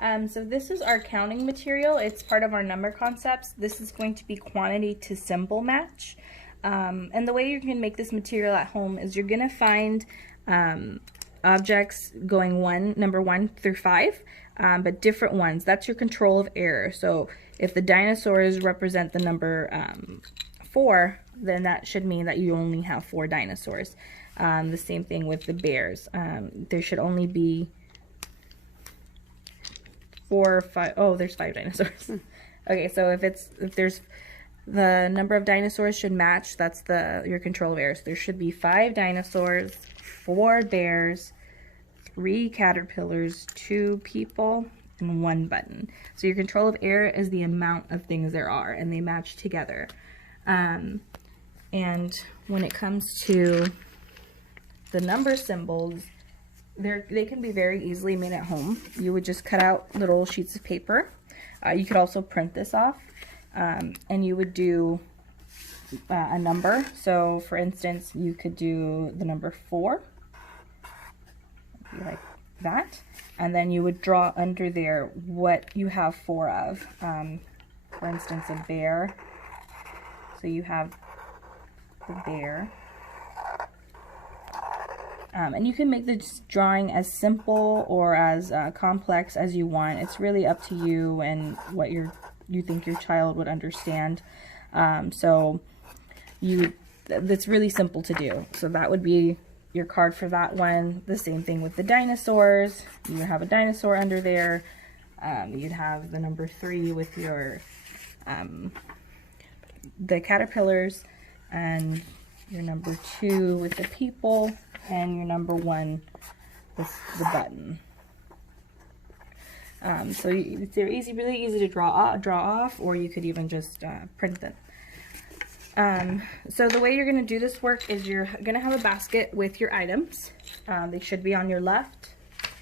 So this is our counting material. It's part of our number concepts. This is going to be quantity to symbol match. And the way you can make this material at home is you're going to find objects going number 1 through 5, but different ones. That's your control of error. So if the dinosaurs represent the number 4, then that should mean that you only have 4 dinosaurs. The same thing with the bears. There should only be 4 or 5. Oh, there's 5 dinosaurs. Okay, so if there's the number of dinosaurs should match, that's your control of errors. There should be 5 dinosaurs, 4 bears, 3 caterpillars, 2 people, and 1 button. So your control of error is the amount of things there are, and they match together. And when it comes to the number symbols, they can be very easily made at home. You would just cut out little sheets of paper. You could also print this off, and you would do a number. So for instance, you could do the number 4, like that, and then you would draw under there what you have 4 of. For instance, a bear. So you have the bear. And you can make the drawing as simple or as complex as you want. It's really up to you and what you think your child would understand. So that's really simple to do. So that would be your card for that one. The same thing with the dinosaurs. You have a dinosaur under there. You'd have the number 3 with your the caterpillars, and your number 2 with the people, and your number 1 with the button. So they're really easy to draw off, or you could even just print them. So the way you're going to do this work is you're going to have a basket with your items. They should be on your left.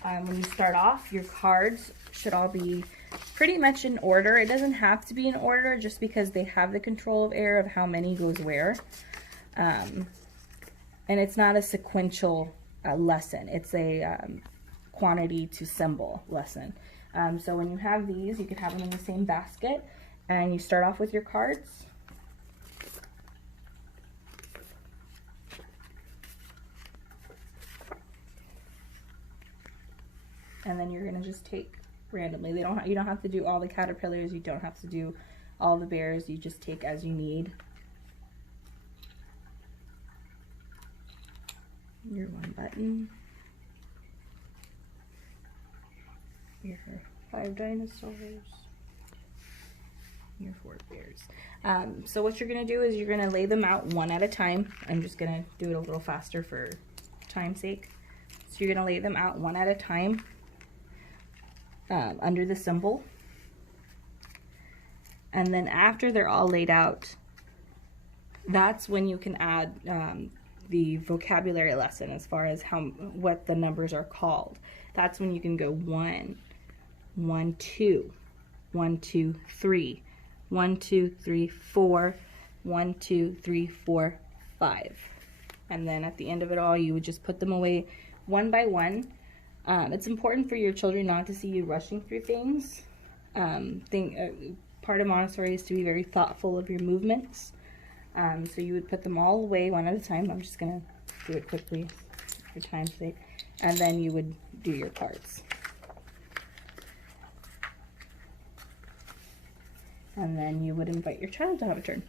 When you start off, your cards should all be pretty much in order. It doesn't have to be in order just because they have the control of error of how many goes where. And it's not a sequential lesson. It's a quantity to symbol lesson. So when you have these, you could have them in the same basket, and you start off with your cards. And then you're gonna just take randomly. You don't have to do all the caterpillars. You don't have to do all the bears. You just take as you need. Your 1 button. Your 5 dinosaurs. Your 4 bears. So what you're gonna do is you're gonna lay them out one at a time. I'm just gonna do it a little faster for time's sake. So you're gonna lay them out one at a time. Under the symbol, and then after they're all laid out, that's when you can add the vocabulary lesson as far as what the numbers are called. That's when you can go 1, 1, 2, 1, 2, 3, 1, 2, 3, 4, 1, 2, 3, 4, 5, and then at the end of it all, you would just put them away one by one. It's important for your children not to see you rushing through things. Part of Montessori is to be very thoughtful of your movements. So you would put them all away one at a time. I'm just going to do it quickly for time's sake. And then you would do your cards. And then you would invite your child to have a turn.